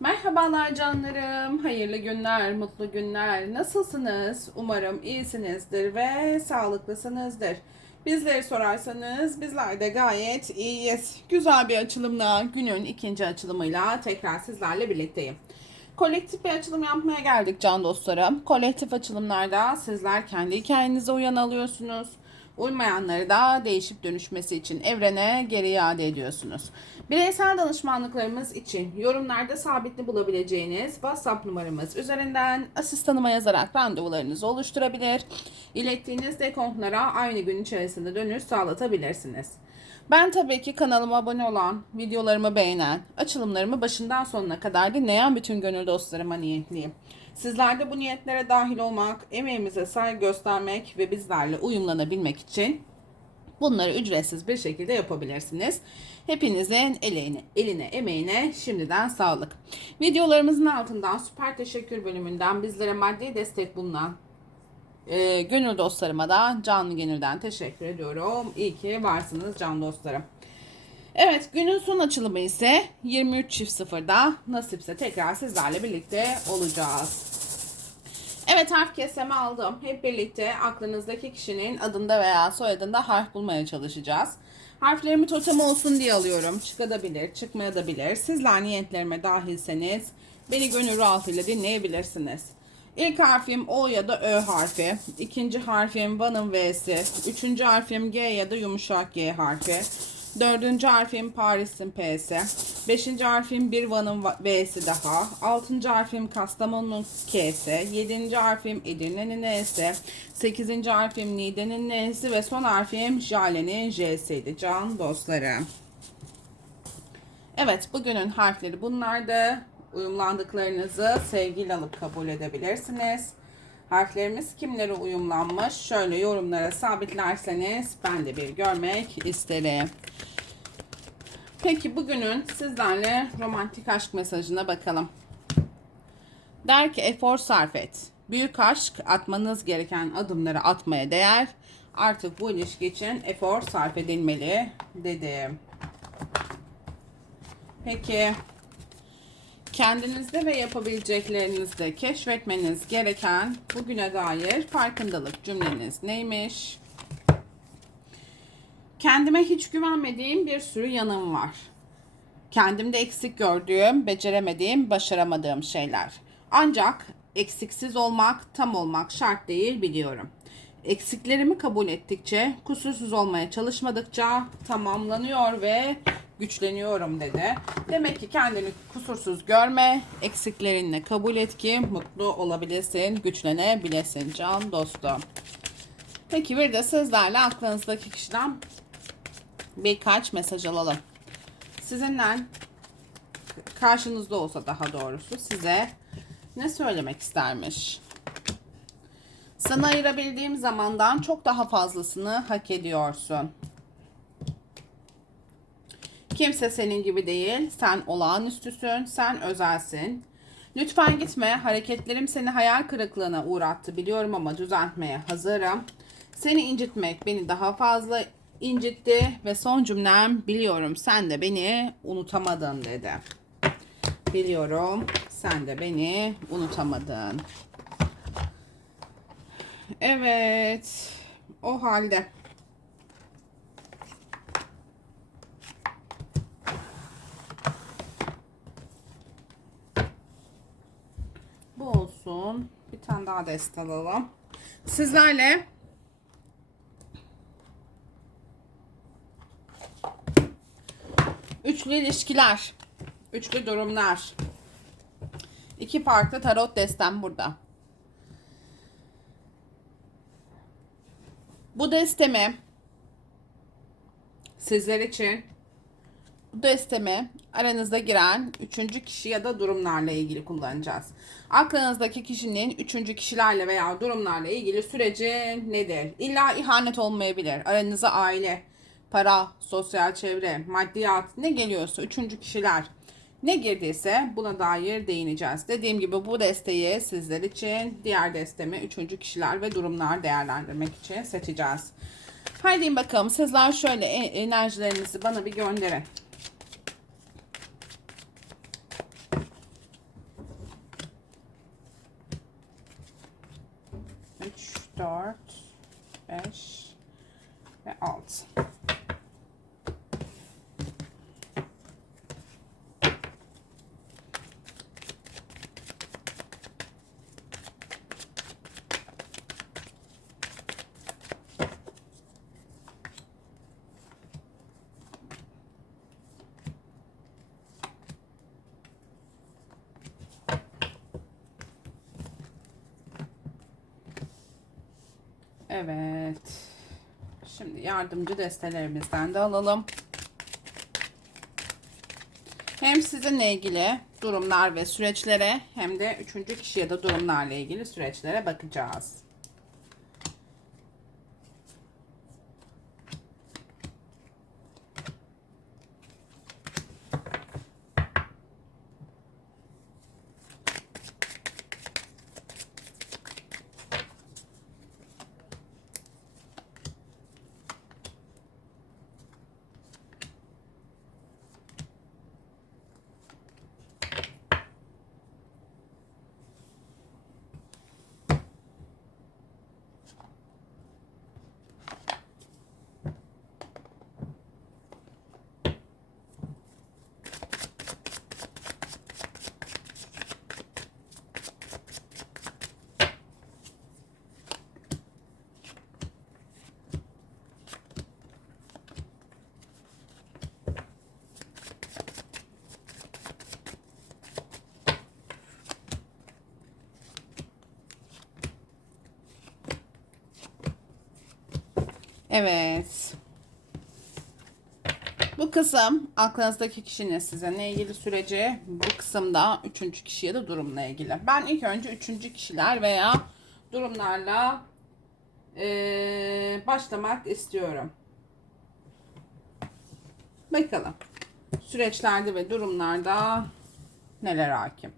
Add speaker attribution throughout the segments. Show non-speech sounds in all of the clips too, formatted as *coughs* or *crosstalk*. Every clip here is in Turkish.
Speaker 1: Merhabalar canlarım. Hayırlı günler, mutlu günler. Nasılsınız? Umarım iyisinizdir ve sağlıklısınızdır. Bizleri sorarsanız bizler de gayet iyiyiz. Güzel bir açılımla, günün ikinci açılımıyla tekrar sizlerle birlikteyim. Kolektif bir açılım yapmaya geldik can dostlarım. Kolektif açılımlarda sizler kendi hikayenize uyan alıyorsunuz. Uymayanları da değişip dönüşmesi için evrene geri iade ediyorsunuz. Bireysel danışmanlıklarımız için yorumlarda sabitli bulabileceğiniz WhatsApp numaramız üzerinden asistanıma yazarak randevularınızı oluşturabilir. İlettiğiniz dekontlara aynı gün içerisinde dönüş sağlatabilirsiniz. Ben tabii ki kanalıma abone olan, videolarımı beğenen, açılımlarımı başından sonuna kadar dinleyen bütün gönül dostlarıma niyetliyim. Sizler de bu niyetlere dahil olmak, emeğimize saygı göstermek ve bizlerle uyumlanabilmek için bunları ücretsiz bir şekilde yapabilirsiniz. Hepinizin eline, eline, emeğine şimdiden sağlık. Videolarımızın altından süper teşekkür bölümünden bizlere maddi destek bulunan e, gönül dostlarıma da canlı gönülden teşekkür ediyorum. İyi ki varsınız can dostlarım. Evet günün son açılımı ise 23.00'da nasipse tekrar sizlerle birlikte olacağız. Evet harf kesemi aldım. Hep birlikte aklınızdaki kişinin adında veya soyadında harf bulmaya çalışacağız. Harflerimi totem olsun diye alıyorum. Çıkabilir, çıkmayabilir. Sizler niyetlerime dahilseniz beni gönül rahatlığıyla dinleyebilirsiniz. İlk harfim O ya da Ö harfi. İkinci harfim Van'ın V'si. Üçüncü harfim G ya da yumuşak G harfi. Dördüncü harfim Paris'in P'si. Beşinci harfim bir Van'ın Va- V'si daha. Altıncı harfim Kastamonu'nun K'si. Yedinci harfim Edirne'nin N'si. Sekizinci harfim Niğde'nin N'si ve son harfim Jale'nin J'siydi can dostlarım. Evet bugünün harfleri bunlardı. Uyumlandıklarınızı sevgiyle alıp kabul edebilirsiniz. Harflerimiz kimlere uyumlanmış? Şöyle yorumlara sabitlerseniz ben de bir görmek isterim. Peki bugünün sizlerle romantik aşk mesajına bakalım. Der ki efor sarf et. Büyük aşk atmanız gereken adımları atmaya değer. Artık bu ilişki için efor sarf edilmeli dedim. Peki kendinizde ve yapabileceklerinizde keşfetmeniz gereken bugüne dair farkındalık cümleniz neymiş? Kendime hiç güvenmediğim bir sürü yanım var. Kendimde eksik gördüğüm, beceremediğim, başaramadığım şeyler. Ancak eksiksiz olmak, tam olmak şart değil biliyorum. Eksiklerimi kabul ettikçe, kusursuz olmaya çalışmadıkça tamamlanıyor ve güçleniyorum dedi. Demek ki kendini kusursuz görme, eksiklerinle kabul et ki mutlu olabilesin, güçlenebilesin can dostum. Peki bir de sizlerle aklınızdaki kişiden birkaç mesaj alalım. Sizinle karşınızda olsa daha doğrusu size ne söylemek istermiş? Sana ayırabildiğim zamandan çok daha fazlasını hak ediyorsun. Kimse senin gibi değil. Sen olağanüstüsün. Sen özelsin. Lütfen gitme. Hareketlerim seni hayal kırıklığına uğrattı biliyorum ama düzeltmeye hazırım. Seni incitmek beni daha fazla incitti ve son cümlem biliyorum sen de beni unutamadın dedi. Biliyorum sen de beni unutamadın. Evet. O halde. Bu olsun. Bir tane daha dest alalım. Sizlerle üçlü ilişkiler, üçlü durumlar. İki farklı tarot destem burada. Bu destemi sizler için destemi aranızda giren üçüncü kişi ya da durumlarla ilgili kullanacağız. Aklınızdaki kişinin üçüncü kişilerle veya durumlarla ilgili süreci nedir? İlla ihanet olmayabilir. Aranıza aile, para, sosyal çevre, maddiyat ne geliyorsa üçüncü kişiler ne girdiyse buna dair değineceğiz. Dediğim gibi bu desteği sizler için diğer destemi üçüncü kişiler ve durumlar değerlendirmek için seçeceğiz. Haydi bakalım sizler şöyle e- enerjilerinizi bana bir gönderin. 3, 4, 5, Evet. Şimdi yardımcı destelerimizden de alalım. Hem sizinle ilgili durumlar ve süreçlere hem de üçüncü kişi ya da durumlarla ilgili süreçlere bakacağız. Evet. Bu kısım aklınızdaki kişinin sizinle ilgili süreci. Bu kısımda üçüncü kişi ya da durumla ilgili. Ben ilk önce üçüncü kişiler veya durumlarla eee, başlamak istiyorum. Bakalım. Süreçlerde ve durumlarda neler hakim?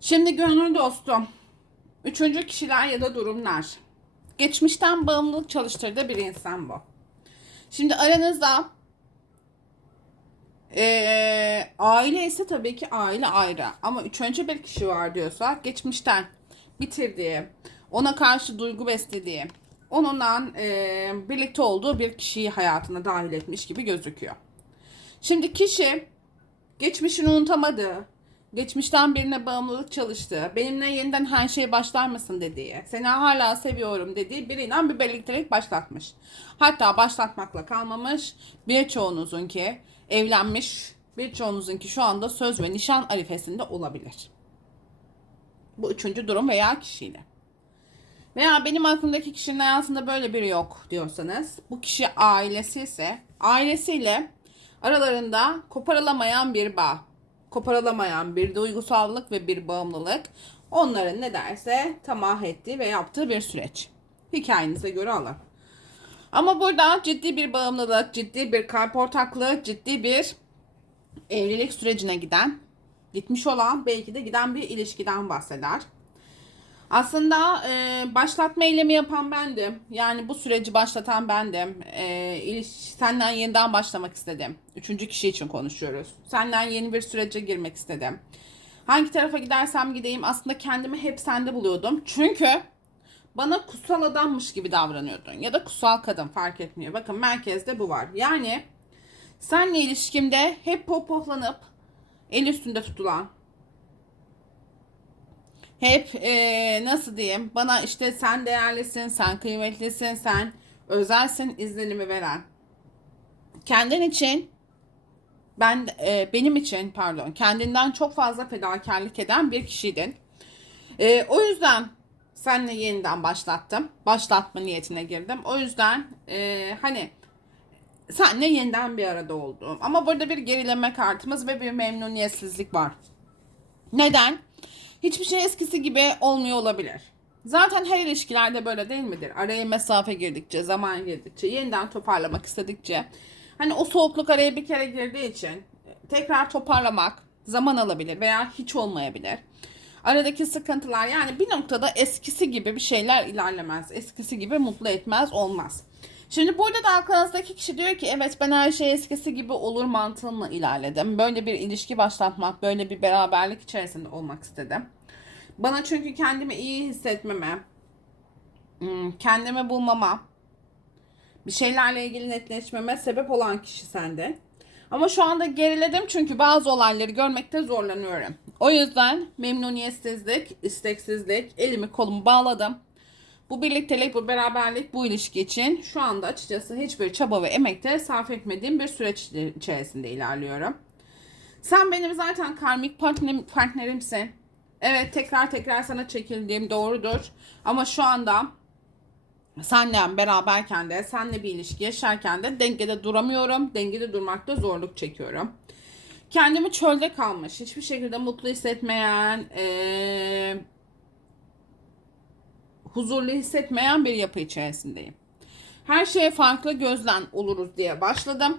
Speaker 1: Şimdi gönül dostum. Üçüncü kişiler ya da durumlar. Geçmişten bağımlılık çalıştırdığı bir insan bu. Şimdi aranızda eee, aile ise tabii ki aile ayrı. Ama üçüncü bir kişi var diyorsa geçmişten bitirdiği, ona karşı duygu beslediği, onunla eee, birlikte olduğu bir kişiyi hayatına dahil etmiş gibi gözüküyor. Şimdi kişi geçmişini unutamadığı, geçmişten birine bağımlılık çalıştığı, benimle yeniden her şey başlar mısın dediği, seni hala seviyorum dediği biriyle bir birliktelik başlatmış. Hatta başlatmakla kalmamış, birçoğunuzunki evlenmiş, birçoğunuzunki şu anda söz ve nişan arifesinde olabilir. Bu üçüncü durum veya kişiyle. Veya benim aklımdaki kişinin hayatında böyle biri yok diyorsanız, bu kişi ailesi ise ailesiyle aralarında koparılamayan bir bağ, koparılamayan bir duygusallık ve bir bağımlılık onların ne derse tamah ettiği ve yaptığı bir süreç. Hikayenize göre alın. Ama burada ciddi bir bağımlılık, ciddi bir kalp ortaklığı, ciddi bir evlilik sürecine giden, gitmiş olan belki de giden bir ilişkiden bahseder. Aslında e, başlatma eylemi yapan bendim. Yani bu süreci başlatan bendim. E, iliş, senden yeniden başlamak istedim. Üçüncü kişi için konuşuyoruz. Senden yeni bir sürece girmek istedim. Hangi tarafa gidersem gideyim aslında kendimi hep sende buluyordum. Çünkü bana kutsal adammış gibi davranıyordun. Ya da kutsal kadın fark etmiyor. Bakın merkezde bu var. Yani senle ilişkimde hep pohpohlanıp el üstünde tutulan, hep eee, nasıl diyeyim bana işte sen değerlisin, sen kıymetlisin, sen özelsin izlenimi veren. Kendin için ben eee, benim için pardon kendinden çok fazla fedakarlık eden bir kişiydin. Eee, o yüzden seninle yeniden başlattım. Başlatma niyetine girdim. O yüzden eee, hani senle yeniden bir arada olduğum. Ama burada bir gerileme kartımız ve bir memnuniyetsizlik var. Neden? Hiçbir şey eskisi gibi olmuyor olabilir. Zaten her ilişkilerde böyle değil midir? Araya mesafe girdikçe, zaman girdikçe, yeniden toparlamak istedikçe. Hani o soğukluk araya bir kere girdiği için tekrar toparlamak zaman alabilir veya hiç olmayabilir. Aradaki sıkıntılar yani bir noktada eskisi gibi bir şeyler ilerlemez. Eskisi gibi mutlu etmez, olmaz. Şimdi burada da aklınızdaki kişi diyor ki evet ben her şey eskisi gibi olur mantığımla ilerledim. Böyle bir ilişki başlatmak, böyle bir beraberlik içerisinde olmak istedim. Bana çünkü kendimi iyi hissetmeme, hmm, kendimi bulmama, bir şeylerle ilgili netleşmeme sebep olan kişi sende. Ama şu anda geriledim çünkü bazı olayları görmekte zorlanıyorum. O yüzden memnuniyetsizlik, isteksizlik, elimi kolumu bağladım. Bu birliktelik, bu beraberlik, bu ilişki için şu anda açıkçası hiçbir çaba ve emekte sarf etmediğim bir süreç içerisinde ilerliyorum. Sen benim zaten karmik partnerim, partnerimsin. Evet tekrar tekrar sana çekildiğim doğrudur. Ama şu anda senle beraberken de senle bir ilişki yaşarken de dengede duramıyorum. Dengede durmakta zorluk çekiyorum. Kendimi çölde kalmış, hiçbir şekilde mutlu hissetmeyen, ee, huzurlu hissetmeyen bir yapı içerisindeyim. Her şeye farklı gözlen oluruz diye başladım.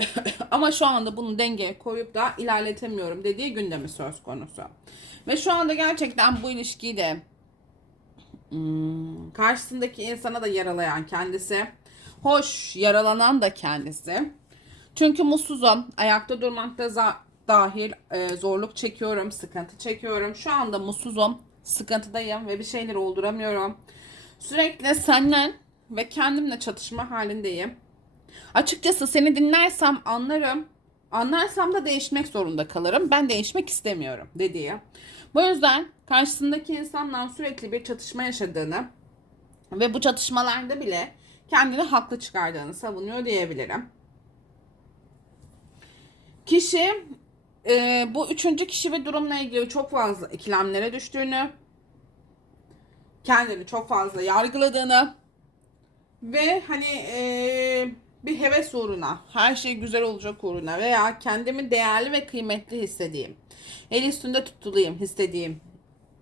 Speaker 1: *coughs* Ama şu anda bunu dengeye koyup da ilerletemiyorum dediği gündemi söz konusu. Ve şu anda gerçekten bu ilişkiyi de hmm, karşısındaki insana da yaralayan kendisi. Hoş yaralanan da kendisi. Çünkü mutsuzum. Ayakta durmakta dahil e, zorluk çekiyorum, sıkıntı çekiyorum. Şu anda mutsuzum, sıkıntıdayım ve bir şeyleri olduramıyorum. Sürekli senden ve kendimle çatışma halindeyim. Açıkçası seni dinlersem anlarım. Anlarsam da değişmek zorunda kalırım. Ben değişmek istemiyorum dediği. Bu yüzden karşısındaki insanla sürekli bir çatışma yaşadığını ve bu çatışmalarda bile kendini haklı çıkardığını savunuyor diyebilirim. Kişi e, bu üçüncü kişi ve durumla ilgili çok fazla ikilemlere düştüğünü, kendini çok fazla yargıladığını ve hani e, bir heves uğruna, her şey güzel olacak uğruna veya kendimi değerli ve kıymetli hissedeyim, el üstünde tutulayım hissettiğim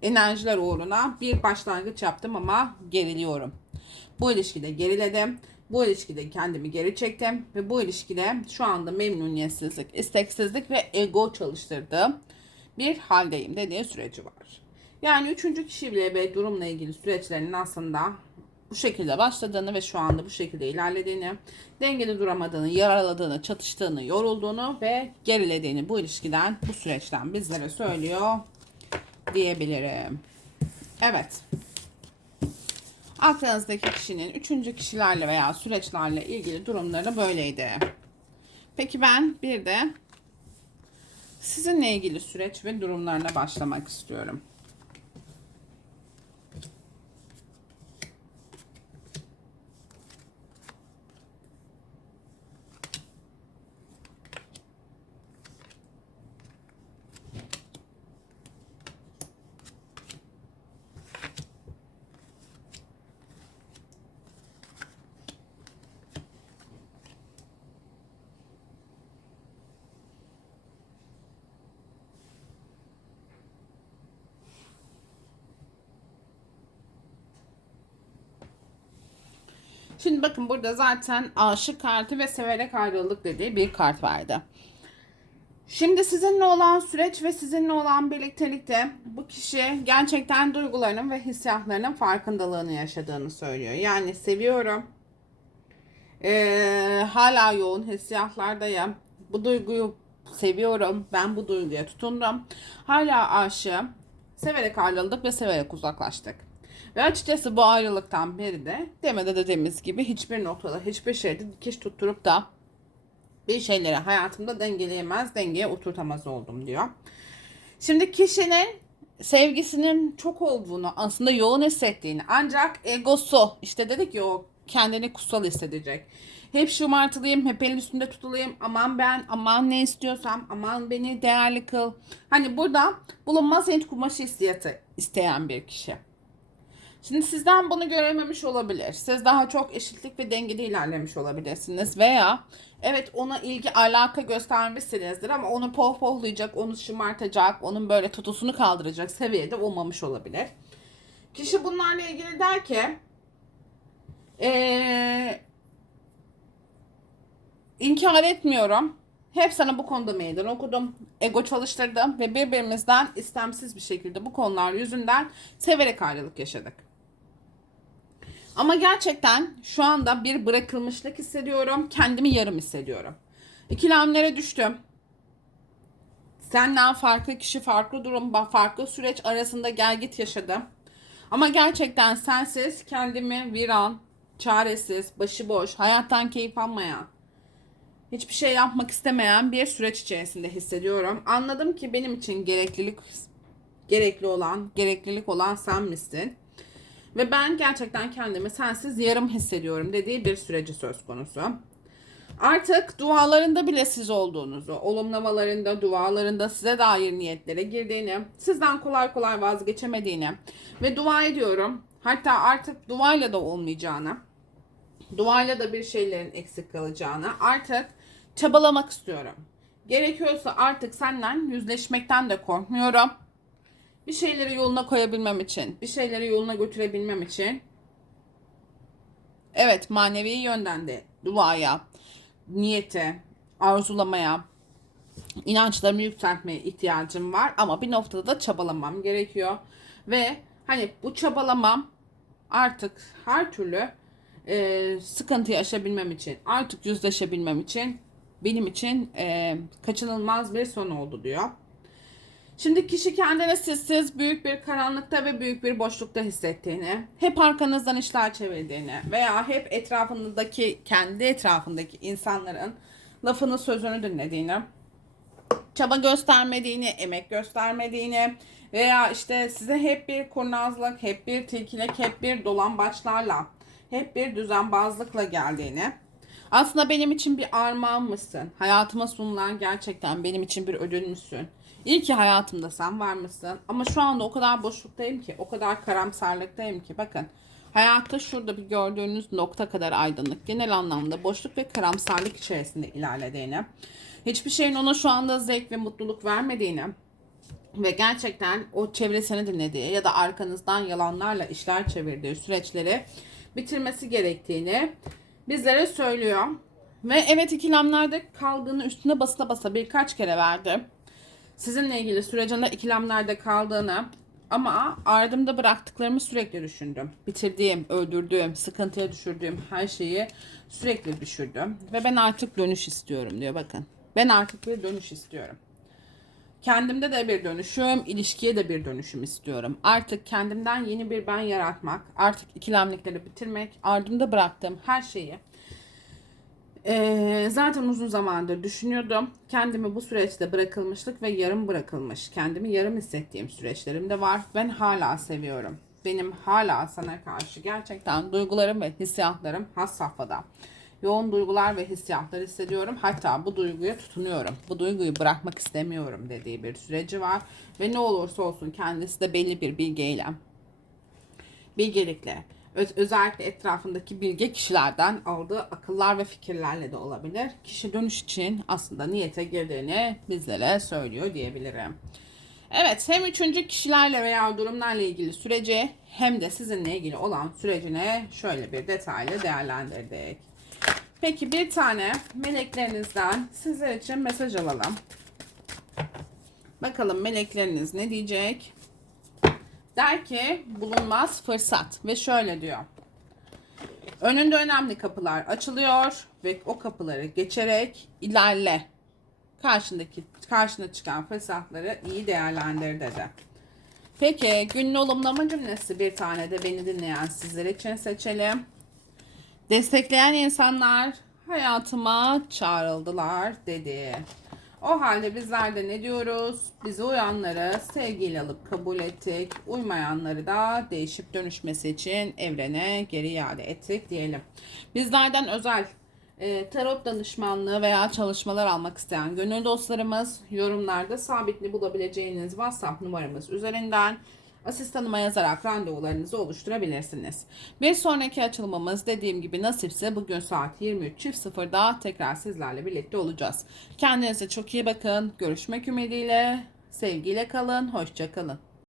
Speaker 1: enerjiler uğruna bir başlangıç yaptım ama geriliyorum. Bu ilişkide geriledim. Bu ilişkide kendimi geri çektim ve bu ilişkide şu anda memnuniyetsizlik, isteksizlik ve ego çalıştırdığım bir haldeyim dediği süreci var. Yani üçüncü kişiyle ve durumla ilgili süreçlerinin aslında bu şekilde başladığını ve şu anda bu şekilde ilerlediğini, dengede duramadığını, yaraladığını, çatıştığını, yorulduğunu ve gerilediğini bu ilişkiden, bu süreçten bizlere söylüyor diyebilirim. Evet. Aklınızdaki kişinin üçüncü kişilerle veya süreçlerle ilgili durumları böyleydi. Peki ben bir de sizinle ilgili süreç ve durumlarına başlamak istiyorum. Şimdi bakın burada zaten aşık kartı ve severek ayrılık dediği bir kart vardı. Şimdi sizinle olan süreç ve sizinle olan birliktelikte bu kişi gerçekten duygularının ve hissiyatlarının farkındalığını yaşadığını söylüyor. Yani seviyorum. Ee, hala yoğun hissiyatlardayım. Bu duyguyu seviyorum. Ben bu duyguya tutundum. Hala aşığım. Severek ayrıldık ve severek uzaklaştık. Ve açıkçası bu ayrılıktan beri de demede dediğimiz gibi hiçbir noktada hiçbir şeyde dikiş tutturup da bir şeyleri hayatımda dengeleyemez, dengeye oturtamaz oldum diyor. Şimdi kişinin sevgisinin çok olduğunu aslında yoğun hissettiğini ancak egosu işte dedik ya o kendini kutsal hissedecek. Hep şımartılıyım, hep elin üstünde tutulayım. Aman ben, aman ne istiyorsam, aman beni değerli kıl. Hani burada bulunmaz hint kumaşı hissiyatı isteyen bir kişi. Şimdi sizden bunu görememiş olabilir. Siz daha çok eşitlik ve dengede ilerlemiş olabilirsiniz. Veya evet ona ilgi alaka göstermişsinizdir ama onu pohpohlayacak, onu şımartacak, onun böyle tutusunu kaldıracak seviyede olmamış olabilir. Kişi bunlarla ilgili der ki ee, inkar etmiyorum. Hep sana bu konuda meydan okudum. Ego çalıştırdım ve birbirimizden istemsiz bir şekilde bu konular yüzünden severek ayrılık yaşadık. Ama gerçekten şu anda bir bırakılmışlık hissediyorum. Kendimi yarım hissediyorum. İkilemlere düştüm. Senden farklı kişi, farklı durum, farklı süreç arasında gel git yaşadım. Ama gerçekten sensiz kendimi viran, çaresiz, başıboş, hayattan keyif almayan, hiçbir şey yapmak istemeyen bir süreç içerisinde hissediyorum. Anladım ki benim için gereklilik gerekli olan, gereklilik olan sen misin? Ve ben gerçekten kendimi sensiz yarım hissediyorum dediği bir süreci söz konusu. Artık dualarında bile siz olduğunuzu, olumlamalarında, dualarında size dair niyetlere girdiğini, sizden kolay kolay vazgeçemediğini ve dua ediyorum. Hatta artık duayla da olmayacağını, duayla da bir şeylerin eksik kalacağını artık çabalamak istiyorum. Gerekiyorsa artık senden yüzleşmekten de korkmuyorum. Bir şeyleri yoluna koyabilmem için, bir şeyleri yoluna götürebilmem için evet manevi yönden de duaya, niyete, arzulamaya, inançlarımı yükseltmeye ihtiyacım var ama bir noktada da çabalamam gerekiyor. Ve hani bu çabalamam artık her türlü e, sıkıntıyı aşabilmem için, artık yüzleşebilmem için benim için e, kaçınılmaz bir son oldu diyor. Şimdi kişi kendini sessiz, büyük bir karanlıkta ve büyük bir boşlukta hissettiğini, hep arkanızdan işler çevirdiğini veya hep etrafındaki, kendi etrafındaki insanların lafını sözünü dinlediğini, çaba göstermediğini, emek göstermediğini veya işte size hep bir kurnazlık, hep bir tilkilik, hep bir dolambaçlarla, hep bir düzenbazlıkla geldiğini, aslında benim için bir armağan mısın? Hayatıma sunulan gerçekten benim için bir ödül müsün? İyi ki hayatımda sen var mısın? Ama şu anda o kadar boşluktayım ki, o kadar karamsarlıktayım ki. Bakın hayatta şurada bir gördüğünüz nokta kadar aydınlık. Genel anlamda boşluk ve karamsarlık içerisinde ilerlediğini, hiçbir şeyin ona şu anda zevk ve mutluluk vermediğini ve gerçekten o çevresini dinlediği ya da arkanızdan yalanlarla işler çevirdiği süreçleri bitirmesi gerektiğini bizlere söylüyor. Ve evet ikilemlerde kaldığını üstüne basına basa birkaç kere verdi. Sizinle ilgili sürecinde ikilemlerde kaldığını ama ardımda bıraktıklarımı sürekli düşündüm. Bitirdiğim, öldürdüğüm, sıkıntıya düşürdüğüm her şeyi sürekli düşürdüm. Ve ben artık dönüş istiyorum diyor bakın. Ben artık bir dönüş istiyorum. Kendimde de bir dönüşüm, ilişkiye de bir dönüşüm istiyorum. Artık kendimden yeni bir ben yaratmak, artık ikilemlikleri bitirmek, ardımda bıraktığım her şeyi ee, zaten uzun zamandır düşünüyordum. Kendimi bu süreçte bırakılmışlık ve yarım bırakılmış, kendimi yarım hissettiğim süreçlerim de var. Ben hala seviyorum. Benim hala sana karşı gerçekten duygularım ve hissiyatlarım has safhada. Yoğun duygular ve hissiyatlar hissediyorum. Hatta bu duyguya tutunuyorum. Bu duyguyu bırakmak istemiyorum dediği bir süreci var. Ve ne olursa olsun kendisi de belli bir bilgeyle, bilgelikle, Öz, özellikle etrafındaki bilge kişilerden aldığı akıllar ve fikirlerle de olabilir. Kişi dönüş için aslında niyete girdiğini bizlere söylüyor diyebilirim. Evet hem üçüncü kişilerle veya durumlarla ilgili süreci hem de sizinle ilgili olan sürecine şöyle bir detaylı değerlendirdik. Peki bir tane meleklerinizden sizler için mesaj alalım. Bakalım melekleriniz ne diyecek? Der ki bulunmaz fırsat ve şöyle diyor. Önünde önemli kapılar açılıyor ve o kapıları geçerek ilerle. Karşındaki karşına çıkan fırsatları iyi değerlendir dedi. Peki günün olumlama cümlesi bir tane de beni dinleyen sizler için seçelim. Destekleyen insanlar hayatıma çağrıldılar dedi. O halde bizler de ne diyoruz? Bizi uyanları sevgiyle alıp kabul ettik. Uymayanları da değişip dönüşmesi için evrene geri iade ettik diyelim. Bizlerden özel e, tarot danışmanlığı veya çalışmalar almak isteyen gönül dostlarımız yorumlarda sabitli bulabileceğiniz WhatsApp numaramız üzerinden asistanıma yazarak randevularınızı oluşturabilirsiniz. Bir sonraki açılımımız dediğim gibi nasipse bugün saat 23.00'da tekrar sizlerle birlikte olacağız. Kendinize çok iyi bakın. Görüşmek ümidiyle. Sevgiyle kalın. Hoşça kalın.